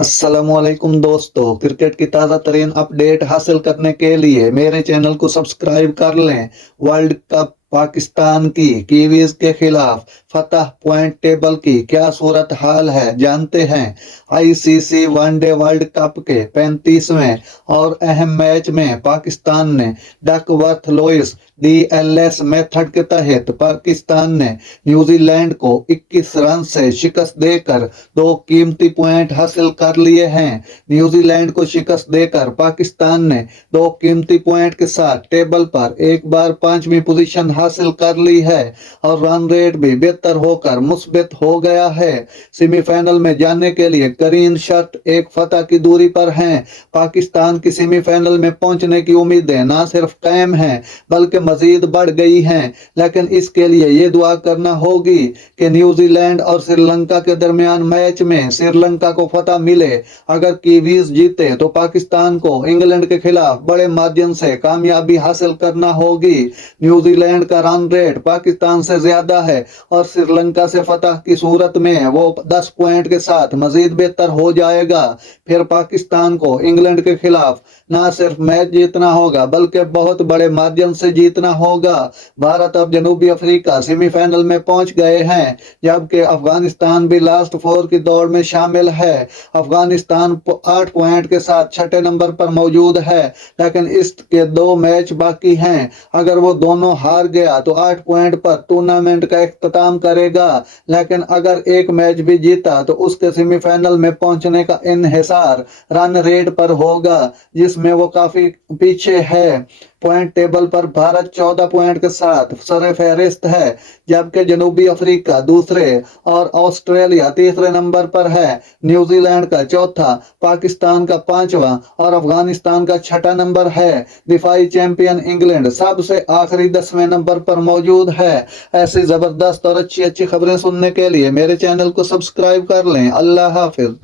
अस्सलामुअलैकुम दोस्तों, क्रिकेट की ताज़ा तरीन अपडेट हासिल करने के लिए मेरे चैनल को सब्सक्राइब कर लें। वर्ल्ड कप पाकिस्तान की कीवीज के खिलाफ फतह पॉइंट टेबल की क्या सूरत हाल है, जानते हैं। आईसीसी वनडे वर्ल्ड कप के 35वें और अहम मैच में पाकिस्तान ने डकवर्थ लुईस डीएलएस मेथड के तहत पाकिस्तान ने न्यूजीलैंड को 21 रन से शिकस्त देकर दो कीमती पॉइंट हासिल कर लिए हैं। न्यूजीलैंड को शिकस्त देकर पाकिस्तान ने दो कीमती पॉइंट के साथ टेबल पर एक बार 5वीं पोजीशन हासिल कर ली है और रन रेट भी बेहतर होकर मुस्बत हो गया है। सेमीफाइनल में जाने के लिए ग्रीन शर्ट एक फतह की दूरी पर हैं। पाकिस्तान की सेमीफाइनल में पहुंचने की उम्मीदें न सिर्फ कायम हैं बल्कि मजीद बढ़ गई हैं, लेकिन इसके लिए ये दुआ करना होगी कि न्यूजीलैंड और श्रीलंका के दरमियान मैच में श्रीलंका को फतह मिले। अगर कीवीज जीते तो पाकिस्तान को इंग्लैंड के खिलाफ बड़े मार्जिन से कामयाबी हासिल करना होगी। न्यूजीलैंड का रन रेट पाकिस्तान से ज्यादा है और श्रीलंका से फतह की सूरत में वो 10 पॉइंट के साथ मजीद बेहतर हो जाएगा। फिर पाकिस्तान को इंग्लैंड के खिलाफ न सिर्फ मैच जीतना होगा बल्कि बहुत बड़े मार्जिन से जीतना होगा। भारत और जनूबी अफ्रीका सेमीफाइनल में पहुंच गए हैं, जबकि अफगानिस्तान भी लास्ट 4 की दौड़ में शामिल है। अफगानिस्तान 8 पॉइंट के साथ छठे नंबर पर मौजूद है, लेकिन इसके 2 मैच बाकी हैं। अगर वो दोनों हार गया तो 8 पॉइंट पर टूर्नामेंट का इख्तिताम करेगा, लेकिन अगर एक मैच भी जीता तो उसके सेमीफाइनल में पहुंचने का इन्हिसार रन रेट पर होगा, जिसमें वो काफी पीछे है। पॉइंट टेबल पर भारत 14 पॉइंट के साथ सरे फहरिस्त है, जबकि जनूबी अफ्रीका दूसरे और ऑस्ट्रेलिया तीसरे नंबर पर है। न्यूजीलैंड का चौथा, पाकिस्तान का 5वां और अफगानिस्तान का 6ठा नंबर है। दिफाई चैंपियन इंग्लैंड सबसे आखिरी 10वें नंबर पर मौजूद है। ऐसी जबरदस्त और अच्छी अच्छी खबरें सुनने के लिए मेरे चैनल को सब्सक्राइब कर लें। अल्लाह हाफिज।